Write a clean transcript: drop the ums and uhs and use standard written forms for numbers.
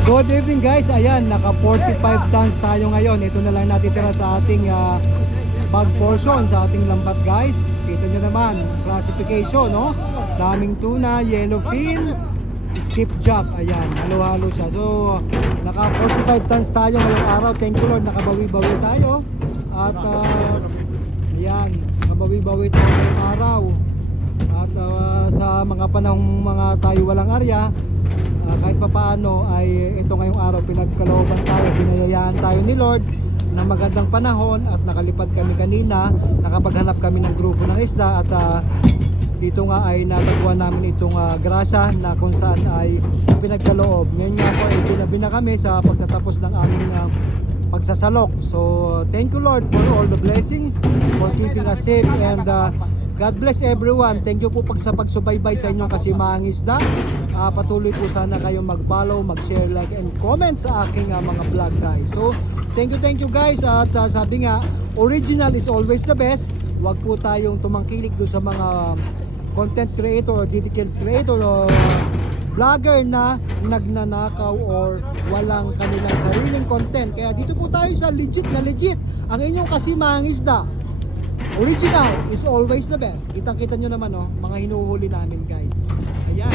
Good evening guys, ayan, naka 45 tons tayo ngayon. Ito na lang natitira sa ating bag portion, sa ating lambat guys. Kita nyo naman, classification, no? Daming tuna, yellowfin, skipjack, ayan, halo-halo siya. So, naka 45 tons tayo ngayong araw. Thank you Lord, nakabawi-bawi tayo. At, ayan, nakabawi-bawi tayo ngayong araw. At sa mga panahong mga tayo walang arya, kahit papaano ay ito ngayong araw pinagkalooban tayo, binayayaan tayo ni Lord ng magandang panahon at nakalipad kami kanina, nakapaghanap kami ng grupo ng isda at dito nga ay natagpuan namin itong grasya na kung saan ay pinagkaloob. Ngayon nga po ay tinabi na kami sa pagtatapos ng aming pagsasalok. So thank you Lord for all the blessings, for keeping us safe, and God bless everyone. Thank you po sa pagsubaybay sa inyong kasimahang isda. Patuloy po sana kayong mag-follow, mag-share, like, and comment sa aking mga vlog guys. So, thank you guys. At sabi nga, original is always the best. Huwag po tayong tumangkilik doon sa mga content creator or digital creator or vlogger na nagnanakaw or walang kanilang sariling content. Kaya dito po tayo sa legit na legit. Ang inyong kasimahang isda. Original is always the best. Kitang-kita nyo naman, oh, mga hinuhuli namin guys. Ayan.